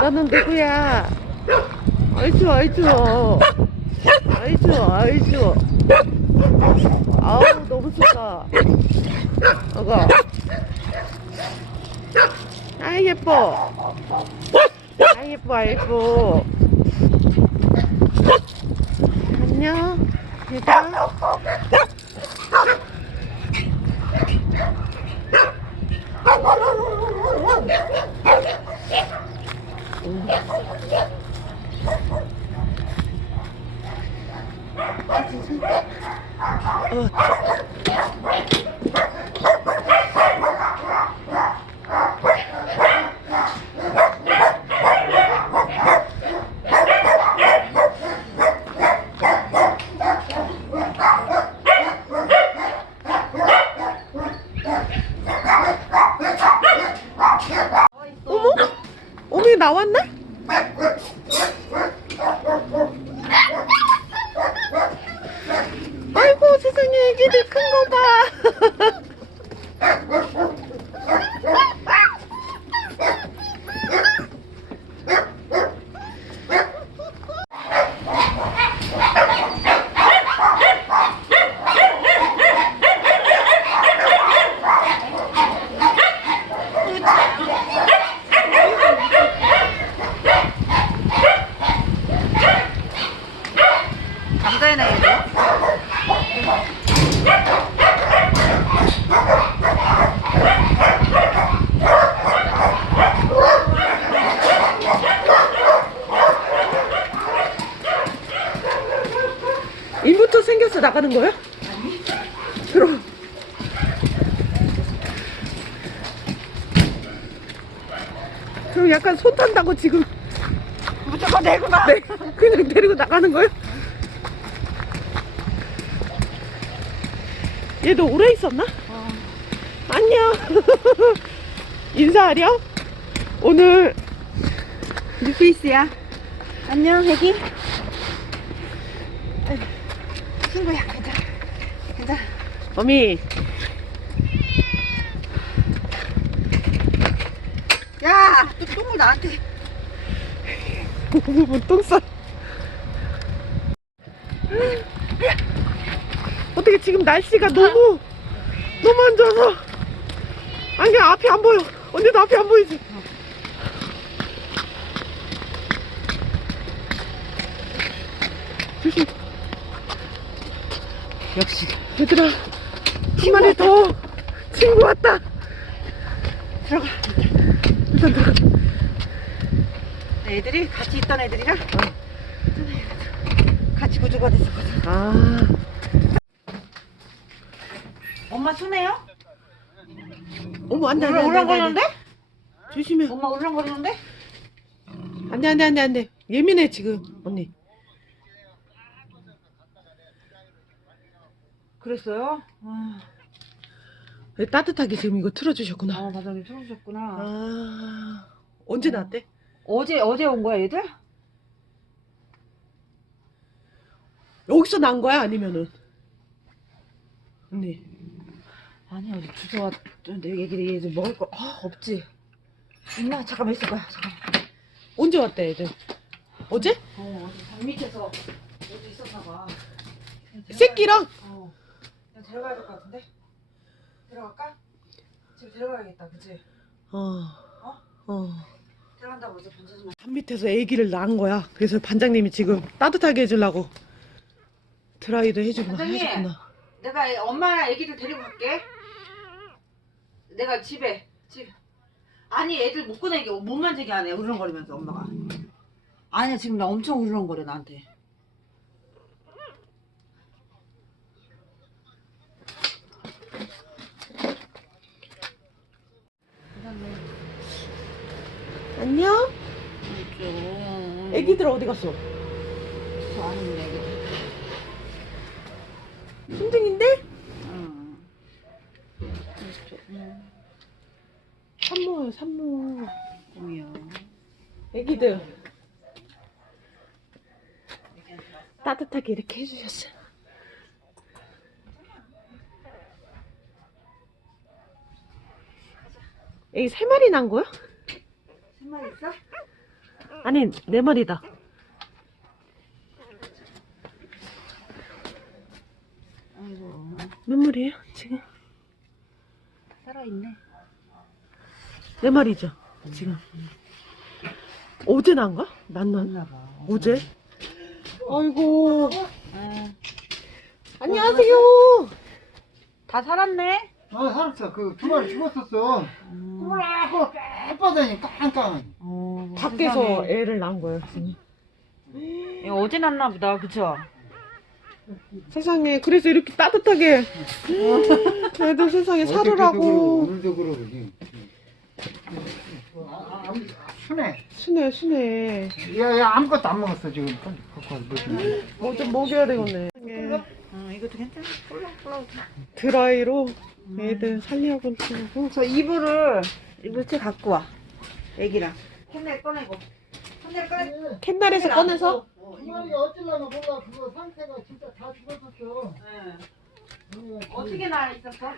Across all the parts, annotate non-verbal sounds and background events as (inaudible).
너는 누구야? 아이 추워 아이 추워 아이 추워 아이 추워 아우 너무 춥다 어가 아이 예뻐. 아이 예뻐 아이 예뻐. 안녕. 얘들아. 어. 어머? 어머니 나왔나? 아이고 세상에 애기들 큰 거 봐. 남자애나 얘도? 생겨서 나가는 거야? 그럼 그럼 약간 손 탄다고 지금 무조건 내고 가. 네, 그냥 데리고 나가는 거예요? 얘도 오래 있었나? 안녕. (laughs) 인사하렴. 오늘 뉴페이스야. 안녕, 애기. 아이고, 친구야, 가자. 가자. 어미 야, 또 똥을 나한테. 오늘 (laughs) 똥 싸. 어떻게 지금 날씨가 너무 너무 안 좋아서 안경 앞이 안 보여. 언니도 앞이 안 보이지? 조심. 역시. 얘들아, 한 마리 더 친구 왔다. 들어가. 일단 들어가. 애들이 같이 있던 애들이랑 같이 구조가 됐었거든. 아, 엄마 순해요? 어머 안 돼 안 돼 안돼. 울렁거리는데? 조심해. 엄마 울렁거리는데? 안 돼 안 돼 안 돼 안 돼. 예민해 지금 언니. 그랬어요? 아, 왜 따뜻하게 지금 이거 틀어주셨구나. 아 맞아, 틀어주셨구나. 아, 언제 났대? 어제, 어제 온 거야, 얘들? 여기서 난 거야 아니면은? 언니. 아니, 어디 주소가, 내 얘기를 얘들 먹을 거, 아, 없지. 있나? 잠깐만 있을 거야, 잠깐만. 언제 왔대 애들? 어제? 어, 어디 산 밑에서 어디 있었나 봐. 새끼랑? 어. 데려가야 될 것 같은데? 데려갈까? 지금 데려가야겠다, 그치? 어. 어. 데려간다고 그러지, 반지 좀 산 밑에서 아기를 낳은 거야. 그래서 반장님이 지금 따뜻하게 해주려고 드라이도 해주구나 반장님! 하셨구나. 내가 애- 엄마랑 애기들 데리고 갈게. 내가 집에, 집. 아니, 애들 못 꺼내게, 못 만지게 하네, 울렁거리면서, 엄마가. 아니야, 지금 나 엄청 울렁거려, 나한테. 안녕? 좀. 애기들 어디 갔어? 저 있는 애기들. 순둥인데? 응. 응. 산모 산모 꿈이야. 애기들 따뜻하게 이렇게 해주셨어요. 애기 세 마리 난 거야? 한 마리 있어? 아니 네 마리다. 아이고 몇 마리예요 지금? 살아있네. 네 마리죠 지금. 어제 난가? 난 난. 있나 봐. 어제? 아이고 아, 안녕하세요. 다 살았네. 아, 살았어. 그 두 마리 죽었었어. 음. 빽빠다니 깡깡. 어, 밖에서 세상에. 애를 낳은 거예요 지금. 이거 어제 났나 보다, 그쵸? 세상에 그래서 이렇게 따뜻하게 애들 세상에 살으라고 오늘도 그러고. 아, 아, 순해. 순해 순해 야, 야, 아무것도 안 먹었어, 지금. 갖고 와서 먹지. 뭐좀 먹여야 되겠네 어, 이것도 괜찮아. 꿀렁꿀렁. 드라이로 애들 살리하고 있고 저 이불을, 이불채 갖고 와. 애기랑. 캔넬 꺼내고. 캔넬 꺼내고. 캔날에서 꺼내서 어, 이 마리가 어쩌려나 몰라. 그거 상태가 진짜 다 죽었었어. 응. 어떻게 나 있었어?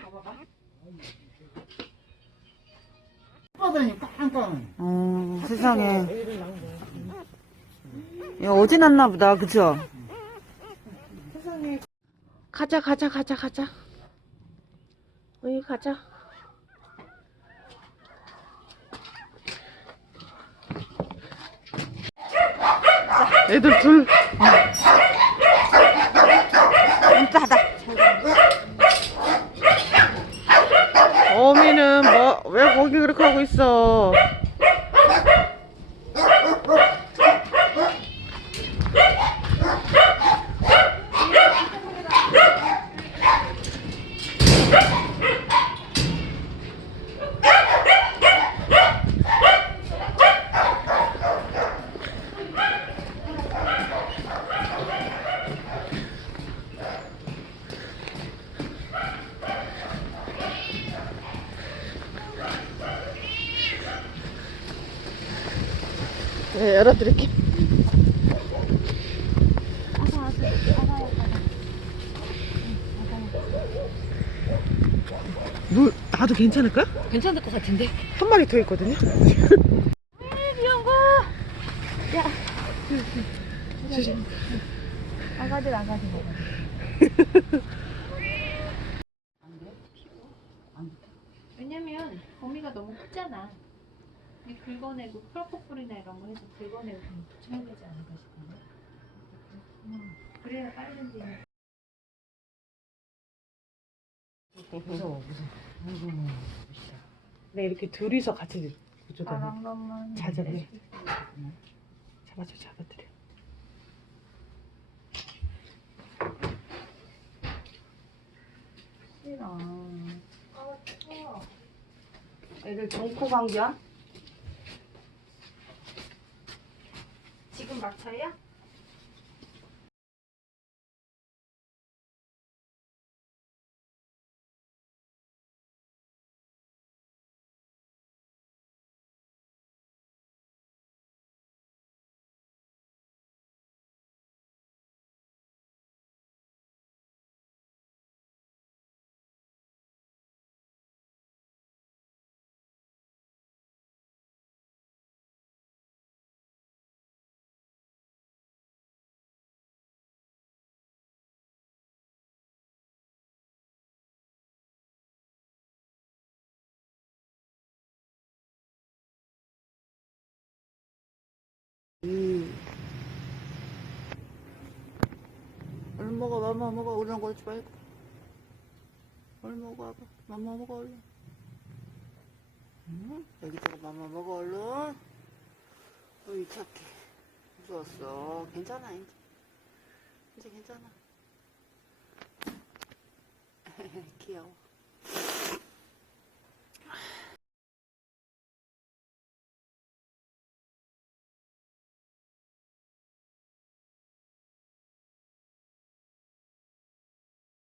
깡깡. 어, 세상에. 이거 어제 났나 보다, 그쵸? 가자 가자 가자 가자. 어이 가자. 애들 둘. 깜짝하다. 어미는 뭐 왜 거기 그렇게 하고 있어 네 열어드릴게 물 나도 괜찮을까? 괜찮을 것 같은데? 한 마리 더 있거든요. 귀여운 거! 조심. 아가들, 아가들, (laughs) 왜냐면 거미가 너무 크잖아. 이 긁어내고 크로코폴이나 이런 거 해서 긁어내고 좀 붙여야 되지 않을까 싶은데. 음, 그래야 빠르지. 무서워, 무서워. 아이고, 멋있다. 네 이렇게 둘이서 같이 것만. 잘 잡네. 잡아줘 잡아드려. 싫어. 애들 정코 감기야? 지 얼른 먹어, 맘마 먹어. 우리랑 그러지 말고. 얼른 먹어, 아빠. 맘마 먹어, 얼른. 응? 여기다가 맘마 먹어, 얼른. 어이, 착해. 무서웠어. 괜찮아, 이제. 이제 괜찮아. (laughs) 귀여워.